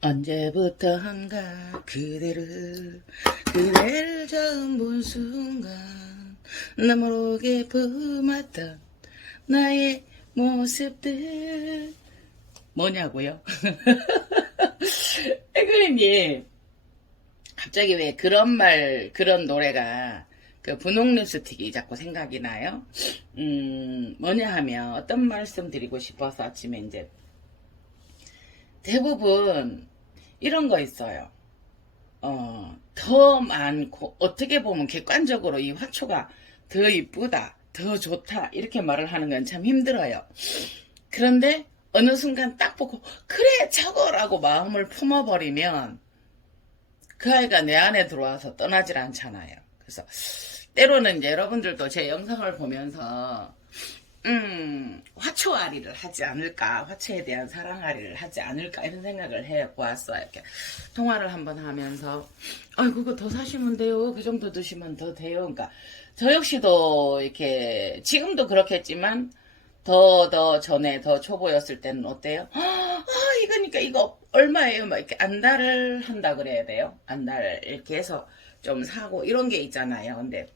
언제부터인가 그대를 처음 본 순간 나 모르게 품었던 나의 모습들 뭐냐고요? 에그리님 갑자기 왜 그런 그런 노래가 그 분홍 립스틱이 자꾸 생각이 나요? 뭐냐 하면 어떤 말씀 드리고 싶어서 아침에 이제 대부분 이런 거 있어요. 더 많고, 어떻게 보면 객관적으로 이 화초가 더 이쁘다, 더 좋다, 이렇게 말을 하는 건 참 힘들어요. 그런데 어느 순간 딱 보고, 그래, 저거라고 마음을 품어버리면 그 아이가 내 안에 들어와서 떠나질 않잖아요. 그래서 때로는 이제 여러분들도 제 영상을 보면서 화초아리를 하지 않을까, 화초에 대한 사랑아리를 하지 않을까, 이런 생각을 해보았어요. 이렇게 통화를 한번 하면서, 그거 더 사시면 돼요. 그 정도 드시면 더 돼요. 그러니까, 저 역시도 이렇게, 지금도 그렇겠지만, 더 전에, 더 초보였을 때는 어때요? 이거니까 이거 얼마예요? 막 이렇게 안달을 한다 그래야 돼요. 안달, 이렇게 해서 좀 사고, 이런 게 있잖아요. 근데,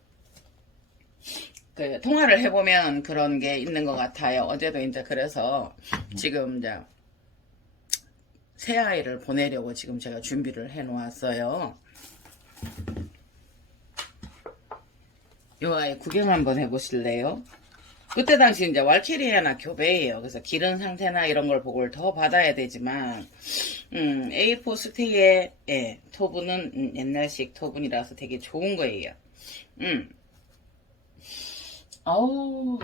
그 통화를 해보면 그런 게 있는 것 같아요. 어제도 이제 그래서 지금 이제 새 아이를 보내려고 지금 제가 준비를 해 놓았어요. 요 아이 구경 한번 해보실래요? 그때 당시 이제 왈키리아나 교배예요. 그래서 기른 상태나 이런 걸 보고를 더 받아야 되지만, A4 스테이의 토분은 옛날식 토분이라서 되게 좋은 거예요. 아우,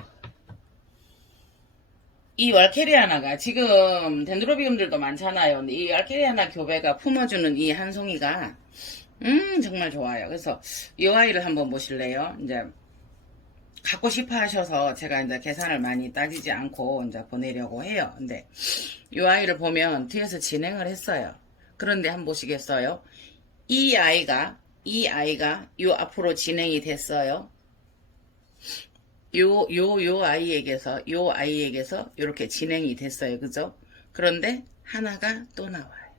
이 왈케리아나가 지금 덴드로비움들도 많잖아요. 근데 이 왈케리아나 교배가 품어주는 이 한 송이가 정말 좋아요. 그래서 이 아이를 한번 보실래요? 이제 갖고 싶어 하셔서 제가 이제 계산을 많이 따지지 않고 이제 보내려고 해요. 근데 이 아이를 보면 뒤에서 진행을 했어요. 그런데 한번 보시겠어요? 이 아이가 요 앞으로 진행이 됐어요. 요 아이에게서 이렇게 진행이 됐어요. 그죠? 그런데 하나가 또 나와요.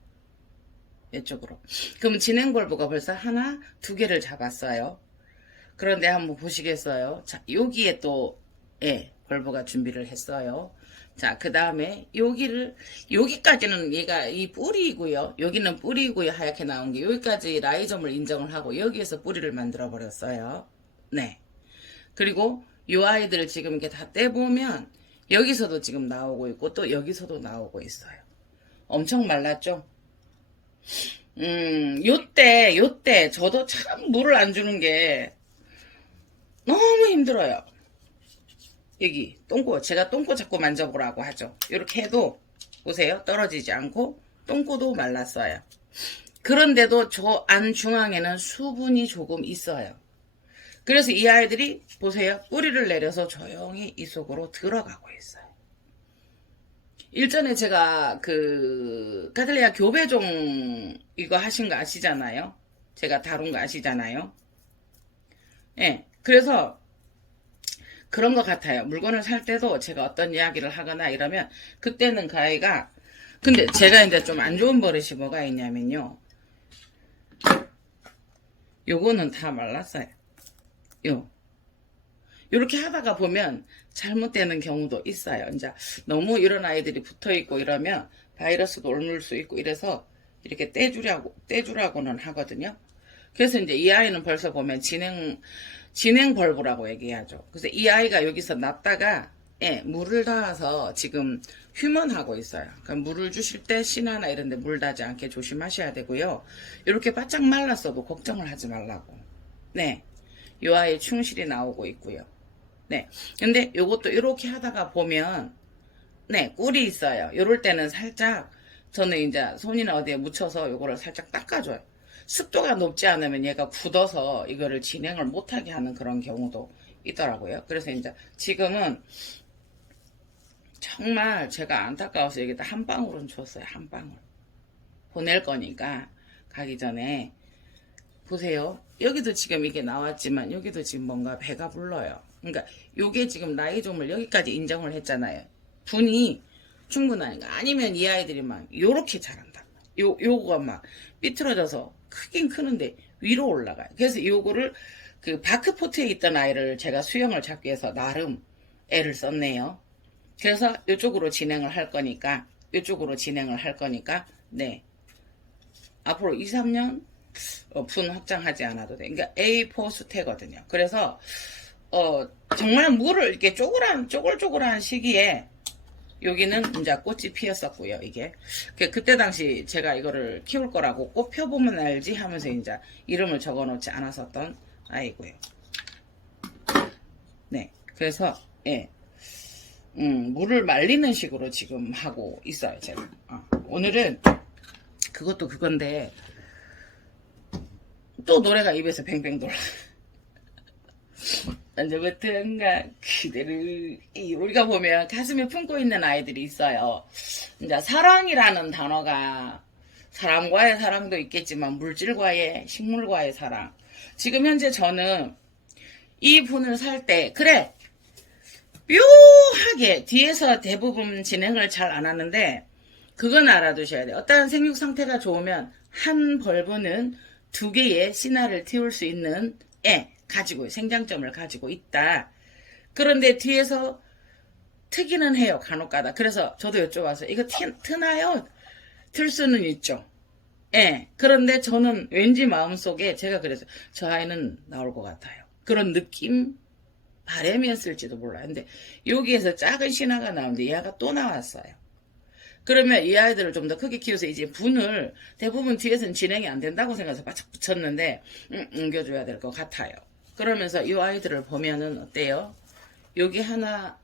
이쪽으로. 그럼 진행 벌브가 벌써 하나, 두 개를 잡았어요. 그런데 한번 보시겠어요? 자, 여기에 또, 벌브가 준비를 했어요. 자, 그 다음에 여기까지는 얘가 이 뿌리이고요. 여기는 뿌리이고요. 하얗게 나온 게 여기까지 라이점을 인정을 하고 여기에서 뿌리를 만들어 버렸어요. 네. 그리고 요 아이들을 지금 이렇게 다 떼보면 여기서도 지금 나오고 있고 또 여기서도 나오고 있어요. 엄청 말랐죠? 요때 저도 참 물을 안 주는 게 너무 힘들어요. 여기 똥꼬, 제가 똥꼬 자꾸 만져보라고 하죠. 이렇게 해도 보세요. 떨어지지 않고 똥꼬도 말랐어요. 그런데도 저 안 중앙에는 수분이 조금 있어요. 그래서 이 아이들이 보세요. 뿌리를 내려서 조용히 이 속으로 들어가고 있어요. 일전에 제가 그 카틀리아 교배종 이거 하신 거 아시잖아요. 제가 다룬 거 아시잖아요. 그래서 그런 것 같아요. 물건을 살 때도 제가 어떤 이야기를 하거나 이러면 그때는 그 아이가 근데 제가 이제 좀 안 좋은 버릇이 뭐가 있냐면요. 요거는 다 말랐어요. 요렇게 하다가 보면 잘못되는 경우도 있어요. 이제 너무 이런 아이들이 붙어 있고 이러면 바이러스도 옮을 수 있고 이래서 이렇게 떼주라고는 하거든요. 그래서 이제 이 아이는 벌써 보면 진행 벌브라고 얘기하죠. 그래서 이 아이가 여기서 났다가 물을 닿아서 지금 휴먼하고 있어요. 그러니까 물을 주실 때 씨나나 이런 데 물 닿지 않게 조심하셔야 되고요. 이렇게 바짝 말랐어도 걱정을 하지 말라고. 네. 요 아이 충실히 나오고 있고요. 네. 근데 요것도 이렇게 하다가 보면, 꿀이 있어요. 요럴 때는 살짝, 저는 이제 손이나 어디에 묻혀서 요거를 살짝 닦아줘요. 습도가 높지 않으면 얘가 굳어서 이거를 진행을 못하게 하는 그런 경우도 있더라고요. 그래서 이제 지금은 정말 제가 안타까워서 여기다 한 방울은 줬어요. 한 방울. 보낼 거니까 가기 전에 보세요. 여기도 지금 이게 나왔지만 여기도 지금 뭔가 배가 불러요. 그러니까 요게 지금 나이좀을 여기까지 인정을 했잖아요. 분이 충분하니까. 아니면 이 아이들이 막 요렇게 자란다. 요거가 막 삐뚤어져서 크긴 크는데 위로 올라가요. 그래서 요거를 그 바크포트에 있던 아이를 제가 수영을 잡기 위해서 나름 애를 썼네요. 그래서 이쪽으로 진행을 할 거니까 네, 앞으로 2, 3년 분 확장하지 않아도 돼. 그러니까 A4 수태거든요. 그래서 정말 물을 이렇게 쪼글쪼글한 시기에 여기는 이제 꽃이 피었었고요. 이게 그때 당시 제가 이거를 키울 거라고 꽃 펴보면 알지 하면서 이제 이름을 적어놓지 않았었던 아이고요. 네, 그래서 예, 물을 말리는 식으로 지금 하고 있어요. 제가 오늘은 그것도 그건데 또 노래가 입에서 뱅뱅 돌아. 언제부턴가 그대를 우리가 보면 가슴에 품고 있는 아이들이 있어요. 이제 사랑이라는 단어가 사람과의 사랑도 있겠지만 물질과의 식물과의 사랑. 지금 현재 저는 이 분을 살 때 그래 묘하게 뒤에서 대부분 진행을 잘 안 하는데 그건 알아두셔야 돼요. 어떤 생육 상태가 좋으면 한 벌브는 2개의 씨나를 틔울 수 있는 가지고 생장점을 가지고 있다. 그런데 뒤에서 트기는 해요. 간혹가다. 그래서 저도 여쭤봐서 이거 트나요? 틀 수는 있죠. 그런데 저는 왠지 마음속에 제가 그래서 저 아이는 나올 것 같아요. 그런 느낌 바람이었을지도 몰라요. 근데 여기에서 작은 신화가 나오는데 얘가 또 나왔어요. 그러면 이 아이들을 좀 더 크게 키워서 이제 분을 대부분 뒤에서는 진행이 안 된다고 생각해서 바짝 붙였는데 옮겨줘야 될 것 같아요. 그러면서 이 아이들을 보면은 어때요? 여기 하나,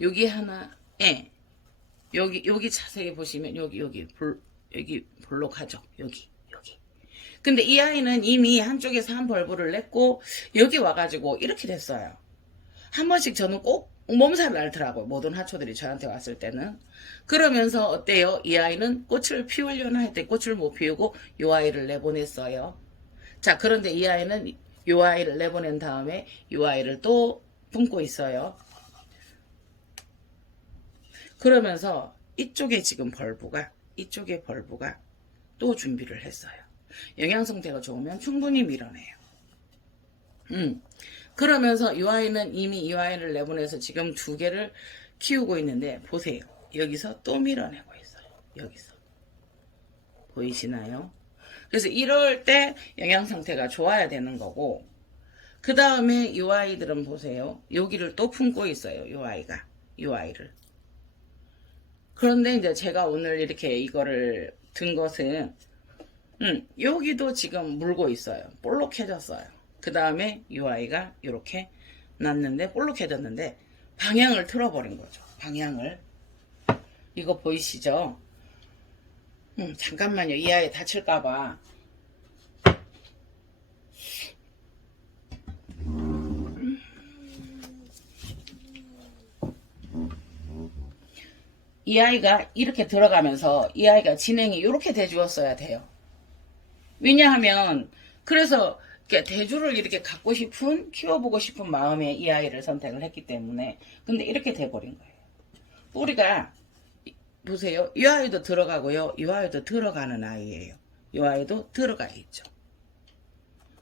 여기 자세히 보시면 여기 볼록하죠? 여기. 근데 이 아이는 이미 한쪽에서 한 벌브를 냈고 여기 와가지고 이렇게 됐어요. 한 번씩 저는 꼭 몸살을 앓더라고요. 모든 하초들이 저한테 왔을 때는. 그러면서 어때요? 이 아이는 꽃을 피우려나 했더니 꽃을 못 피우고 이 아이를 내보냈어요. 자, 그런데 이 아이는 이 아이를 내보낸 다음에 이 아이를 또 품고 있어요. 그러면서 이쪽에 벌브가 또 준비를 했어요. 영양 상태가 좋으면 충분히 밀어내요. 그러면서 이 아이는 이미 이 아이를 내보내서 지금 2개를 키우고 있는데 보세요. 여기서 또 밀어내고 있어요. 여기서. 보이시나요? 그래서 이럴 때 영양 상태가 좋아야 되는 거고 그 다음에 이 아이들은 보세요. 여기를 또 품고 있어요. 이 아이를. 그런데 이제 제가 오늘 이렇게 이거를 든 것은 여기도 지금 물고 있어요. 볼록해졌어요. 그 다음에 이 아이가 이렇게 났는데 볼록해졌는데 방향을 틀어버린 거죠. 방향을. 이거 보이시죠? 잠깐만요. 이 아이 다칠까봐. 이 아이가 이렇게 들어가면서 이 아이가 진행이 이렇게 돼주었어야 돼요. 왜냐하면 그래서 대주를 이렇게 갖고 싶은 키워보고 싶은 마음에 이 아이를 선택을 했기 때문에 근데 이렇게 돼버린 거예요. 뿌리가 보세요. 이 아이도 들어가고요. 이 아이도 들어가는 아이예요. 이 아이도 들어가 있죠.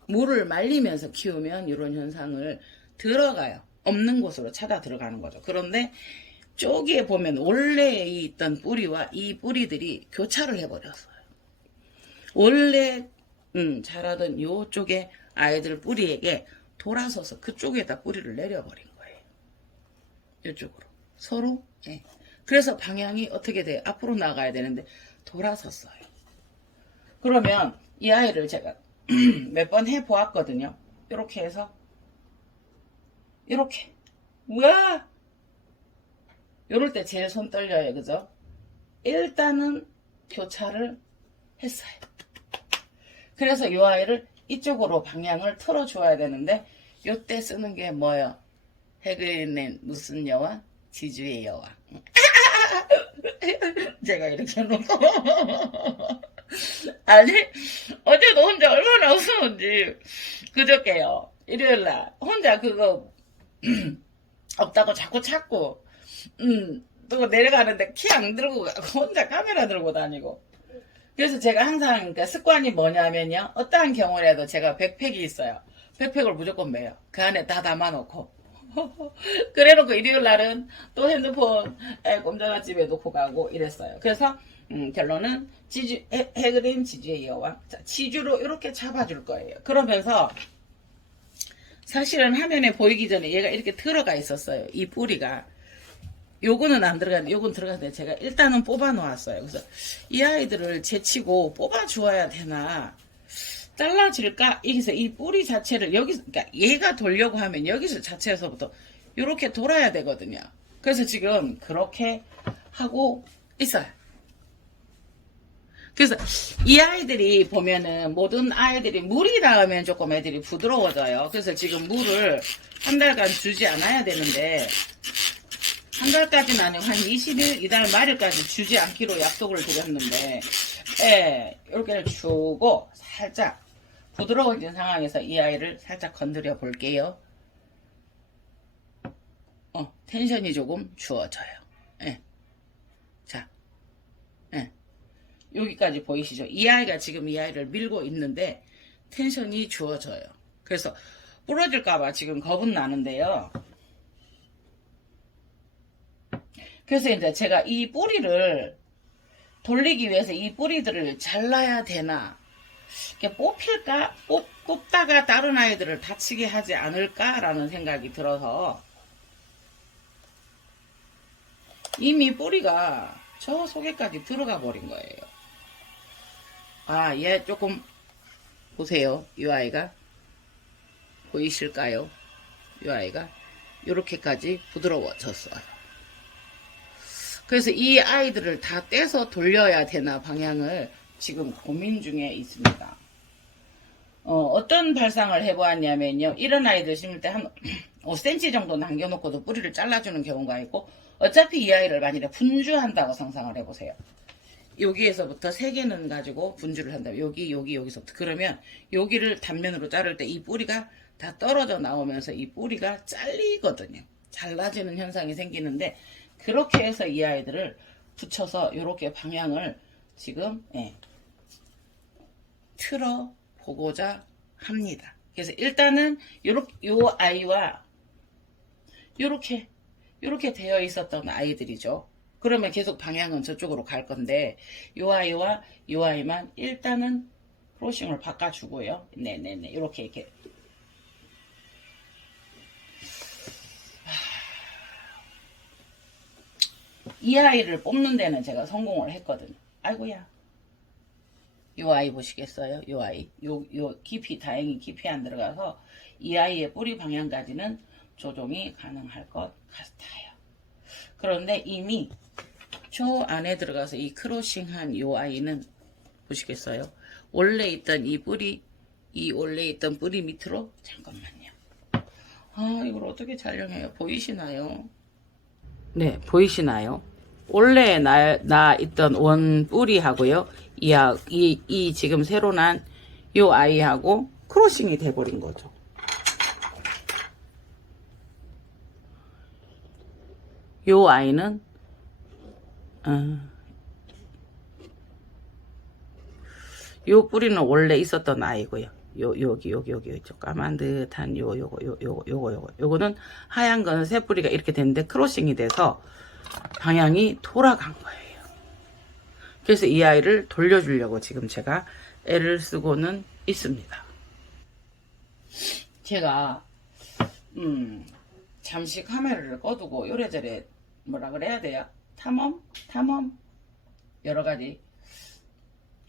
물을 말리면서 키우면 이런 현상을 들어가요. 없는 곳으로 찾아 들어가는 거죠. 그런데 저기에 보면 원래 있던 뿌리와 이 뿌리들이 교차를 해버렸어요. 원래 자라던 요쪽에 아이들 뿌리에게 돌아서서 그쪽에다 뿌리를 내려버린 거예요. 이쪽으로. 서로. 그래서 방향이 어떻게 돼요? 앞으로 나가야 되는데 돌아섰어요. 그러면 이 아이를 제가 몇 번 해보았거든요. 이렇게 해서 이렇게. 우와! 요럴 때 제일 손 떨려요. 그죠? 일단은 교차를 했어요. 그래서 이 아이를 이쪽으로 방향을 틀어줘야 되는데 요때 쓰는 게 뭐예요? 해그는 무슨 여와? 지주의 여와. 제가 이렇게 해놓고 아니 어제도 혼자 얼마나 웃었는지 그저께요. 일요일날 혼자 그거 없다고 자꾸 찾고 또 내려가는데 키 안 들고 가고 혼자 카메라 들고 다니고 그래서 제가 항상 그러니까 습관이 뭐냐면요. 어떠한 경우라도 제가 백팩이 있어요. 백팩을 무조건 매요. 그 안에 다 담아놓고. 그래놓고 일요일 날은 또 핸드폰 꼼짝아집에 놓고 가고 이랬어요. 그래서 결론은 해그린 지주의 여왕. 자, 지주로 이렇게 잡아줄 거예요. 그러면서 사실은 화면에 보이기 전에 얘가 이렇게 들어가 있었어요. 이 뿌리가. 요거는 안 들어가는데 요건 들어가는데 제가 일단은 뽑아 놓았어요. 그래서 이 아이들을 제치고 뽑아 주어야 되나 잘라질까? 여기서 이 뿌리 자체를 여기서 그러니까 얘가 돌려고 하면 여기서 자체에서부터 이렇게 돌아야 되거든요. 그래서 지금 그렇게 하고 있어요. 그래서 이 아이들이 보면은 모든 아이들이 물이 닿으면 조금 애들이 부드러워져요. 그래서 지금 물을 한 달간 주지 않아야 되는데 한 달까지는 아니고 한 20일 이달 말일까지 주지 않기로 약속을 드렸는데 예, 이렇게 주고 살짝 부드러워진 상황에서 이 아이를 살짝 건드려 볼게요. 텐션이 조금 주어져요. 예. 자, 예. 여기까지 보이시죠? 이 아이가 지금 이 아이를 밀고 있는데 텐션이 주어져요. 그래서 부러질까봐 지금 겁은 나는데요. 그래서 이제 제가 이 뿌리를 돌리기 위해서 이 뿌리들을 잘라야 되나, 이렇게 뽑힐까? 뽑다가 다른 아이들을 다치게 하지 않을까라는 생각이 들어서 이미 뿌리가 저 속에까지 들어가 버린 거예요. 아, 얘 조금 보세요. 이 아이가 보이실까요? 이 아이가 이렇게까지 부드러워졌어요. 그래서 이 아이들을 다 떼서 돌려야 되나 방향을 지금 고민 중에 있습니다. 어떤 발상을 해보았냐면요. 이런 아이들 심을 때 한 5cm 정도 남겨놓고도 뿌리를 잘라주는 경우가 있고, 어차피 이 아이를 만일에 분주한다고 상상을 해보세요. 여기에서부터 3개는 가지고 분주를 한다. 여기서부터. 그러면 여기를 단면으로 자를 때 이 뿌리가 다 떨어져 나오면서 이 뿌리가 잘리거든요. 잘라지는 현상이 생기는데, 그렇게 해서 이 아이들을 붙여서 이렇게 방향을 지금 틀어 보고자 합니다. 그래서 일단은 요 아이와 요렇게 되어 있었던 아이들이죠. 그러면 계속 방향은 저쪽으로 갈 건데 요 아이와 요 아이만 일단은 크로싱을 바꿔주고요. 네네네 이렇게 이 아이를 뽑는 데는 제가 성공을 했거든요. 아이고야. 요 아이 보시겠어요? 요 아이. 요 깊이, 다행히 깊이 안 들어가서 이 아이의 뿌리 방향까지는 조정이 가능할 것 같아요. 그런데 이미 저 안에 들어가서 이 크로싱한 요 아이는 보시겠어요? 원래 있던 이 뿌리, 원래 있던 뿌리 밑으로 잠깐만요. 아, 이걸 어떻게 촬영해요? 보이시나요? 네, 보이시나요? 원래 나 있던 원 뿌리하고요. 이 지금 새로 난 요 아이하고 크로싱이 돼버린 거죠. 요 아이는 요 뿌리는 원래 있었던 아이고요. 여기 저 까만 듯한 요거는 하얀 거는 새 뿌리가 이렇게 됐는데 크로싱이 돼서 방향이 돌아간 거예요. 그래서 이 아이를 돌려주려고 지금 제가 애를 쓰고는 있습니다. 제가 잠시 카메라를 꺼두고 요래저래 뭐라 그래야 돼요? 탐험 여러 가지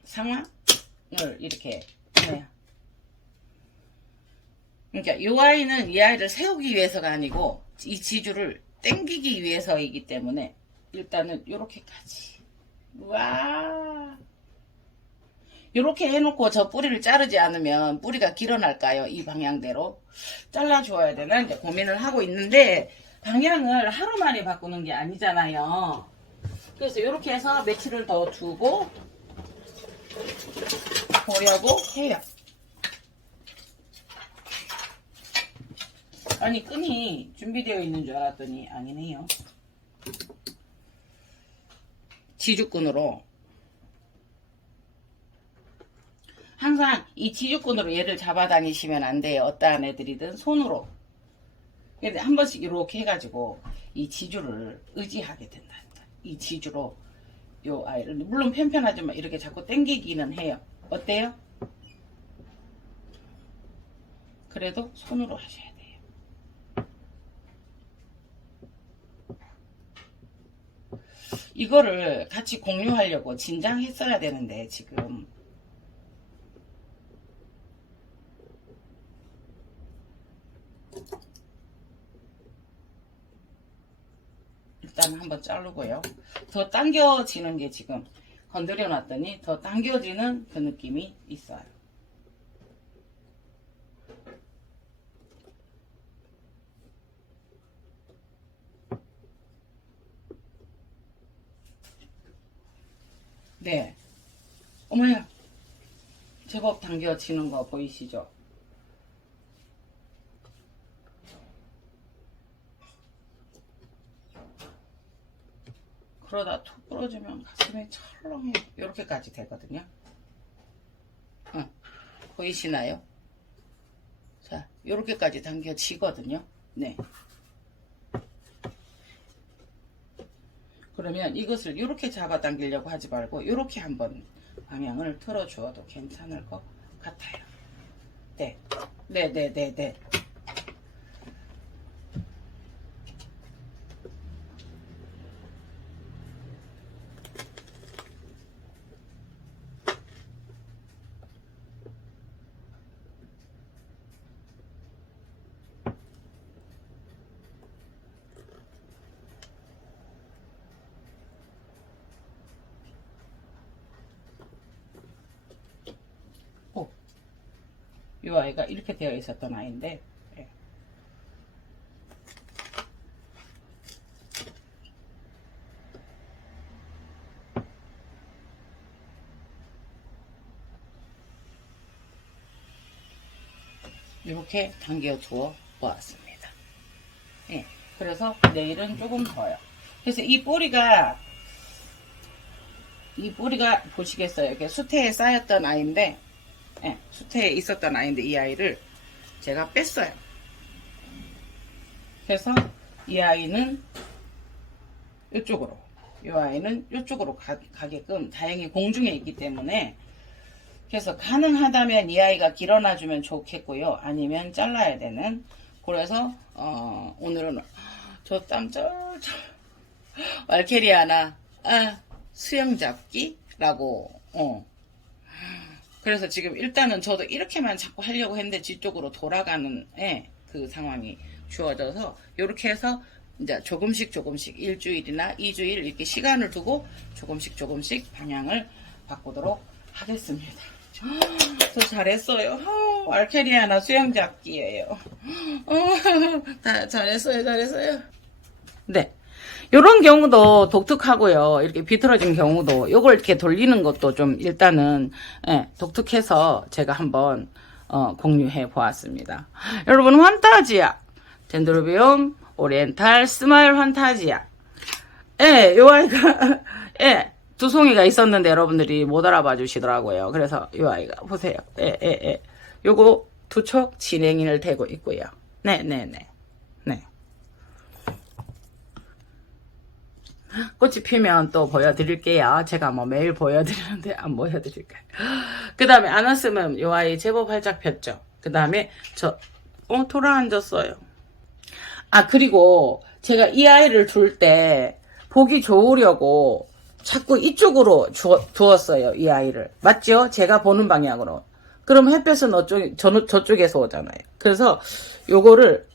상황을 이렇게 해요. 그러니까 이 아이는 이 아이를 세우기 위해서가 아니고 이 지주를 당기기 위해서이기 때문에 일단은 요렇게까지 와 요렇게 해놓고 저 뿌리를 자르지 않으면 뿌리가 길어날까요? 이 방향대로 잘라주어야 되나 이제 고민을 하고 있는데 방향을 하루 만에 바꾸는 게 아니잖아요. 그래서 이렇게 해서 며칠을 더 두고 보려고 해요. 아니 끈이 준비되어 있는 줄 알았더니 아니네요. 지주끈으로 항상 이 지주꾼으로 얘를 잡아다니시면 안 돼요. 어떠한 애들이든 손으로. 근데 한 번씩 이렇게 해가지고 이 지주를 의지하게 된다니까. 이 지주로 요 아이를, 물론 편편하지만 이렇게 자꾸 당기기는 해요. 어때요? 그래도 손으로 하셔야 돼요. 이거를 같이 공유하려고 진장했어야 되는데 지금 일단 한번 자르고요. 더 당겨지는 게 지금 건드려 놨더니 더 당겨지는 그 느낌이 있어요. 네. 어머야. 제법 당겨지는 거 보이시죠? 그러다 툭 부러지면 가슴이 철렁해요. 이렇게까지 되거든요. 보이시나요? 자, 이렇게까지 당겨지거든요. 네. 그러면 이것을 이렇게 잡아당기려고 하지 말고 이렇게 한번 방향을 틀어주어도 괜찮을 것 같아요. 네. 네네네네. 이 아이가 이렇게 되어 있었던 아이인데, 예. 이렇게 당겨 주어 보았습니다. 예. 그래서 내일은 조금 더요. 그래서 이 뿌리가 보시겠어요? 이렇게 수태에 쌓였던 아이인데, 예, 수태에 있었던 아이인데 이 아이를 제가 뺐어요. 그래서 이 아이는 이쪽으로, 이 아이는 이쪽으로 가게끔 다행히 공중에 있기 때문에, 그래서 가능하다면 이 아이가 길어놔주면 좋겠고요. 아니면 잘라야 되는. 그래서 오늘은 저 땀 쩔쩔 왈케리아나 수영 잡기라고. 그래서 지금 일단은 저도 이렇게만 자꾸 하려고 했는데 뒤쪽으로 돌아가는 그 상황이 주어져서 이렇게 해서 이제 조금씩 일주일이나 2주일 이렇게 시간을 두고 조금씩 방향을 바꾸도록 하겠습니다. 저 잘했어요. 왈케리아나 수영 잡기예요. 잘했어요. 네. 요런 경우도 독특하고요. 이렇게 비틀어진 경우도 요걸 이렇게 돌리는 것도 좀 일단은 독특해서 제가 한번 공유해 보았습니다. 여러분, 환타지아 덴드로비움 오리엔탈 스마일 환타지아. 요 아이가 두 송이가 있었는데 여러분들이 못 알아봐 주시더라고요. 그래서 요 아이가 보세요. 요거 두 촉 진행인을 대고 있고요. 네. 꽃이 피면 또 보여드릴게요. 제가 뭐 매일 보여드리는데 안 보여드릴까요? 그 다음에 안 왔으면 요 아이 제법 활짝 폈죠. 그 다음에 돌아앉았어요. 그리고 제가 이 아이를 둘 때 보기 좋으려고 자꾸 이쪽으로 두었어요. 이 아이를. 맞죠? 제가 보는 방향으로. 그럼 햇볕은 저쪽에서 오잖아요. 그래서 요거를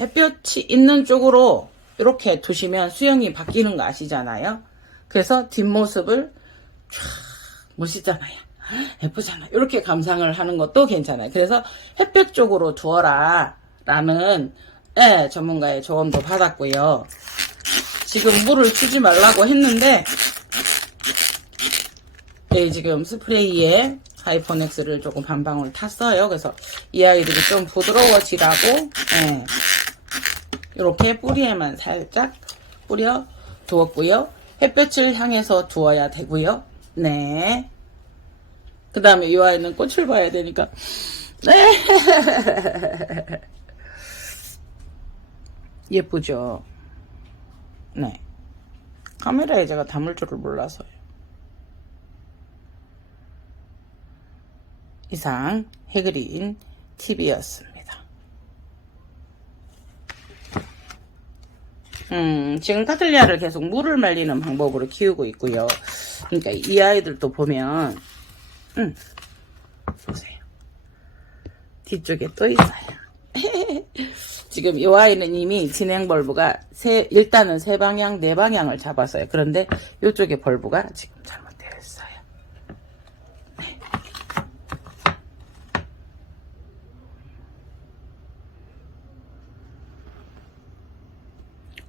햇볕이 있는 쪽으로 이렇게 두시면 수영이 바뀌는 거 아시잖아요. 그래서 뒷모습을 쫙 멋있잖아요. 예쁘잖아요. 이렇게 감상을 하는 것도 괜찮아요. 그래서 햇볕 쪽으로 두어라 라는 전문가의 조언도 받았고요. 지금 물을 주지 말라고 했는데 지금 스프레이에 하이포넥스를 조금 반 방울 탔어요. 그래서 이 아이들이 좀 부드러워지라고 이렇게 뿌리에만 살짝 뿌려 두었고요. 햇볕을 향해서 두어야 되고요. 네. 그 다음에 이 아이는 꽃을 봐야 되니까. 예쁘죠? 네. 카메라에 제가 담을 줄을 몰라서요. 이상 해그린 TV였습니다. 지금 카틀리아를 계속 물을 말리는 방법으로 키우고 있고요. 그러니까 이 아이들도 보면 보세요. 뒤쪽에 또 있어요. 지금 이 아이는 이미 진행 벌브가 일단은 세 방향, 네 방향을 잡았어요. 그런데 이쪽에 벌브가 지금 잘못되어 있어요. 네.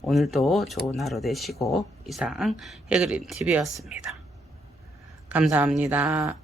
오늘도 좋은 하루 되시고 이상 해그린 TV였습니다. 감사합니다.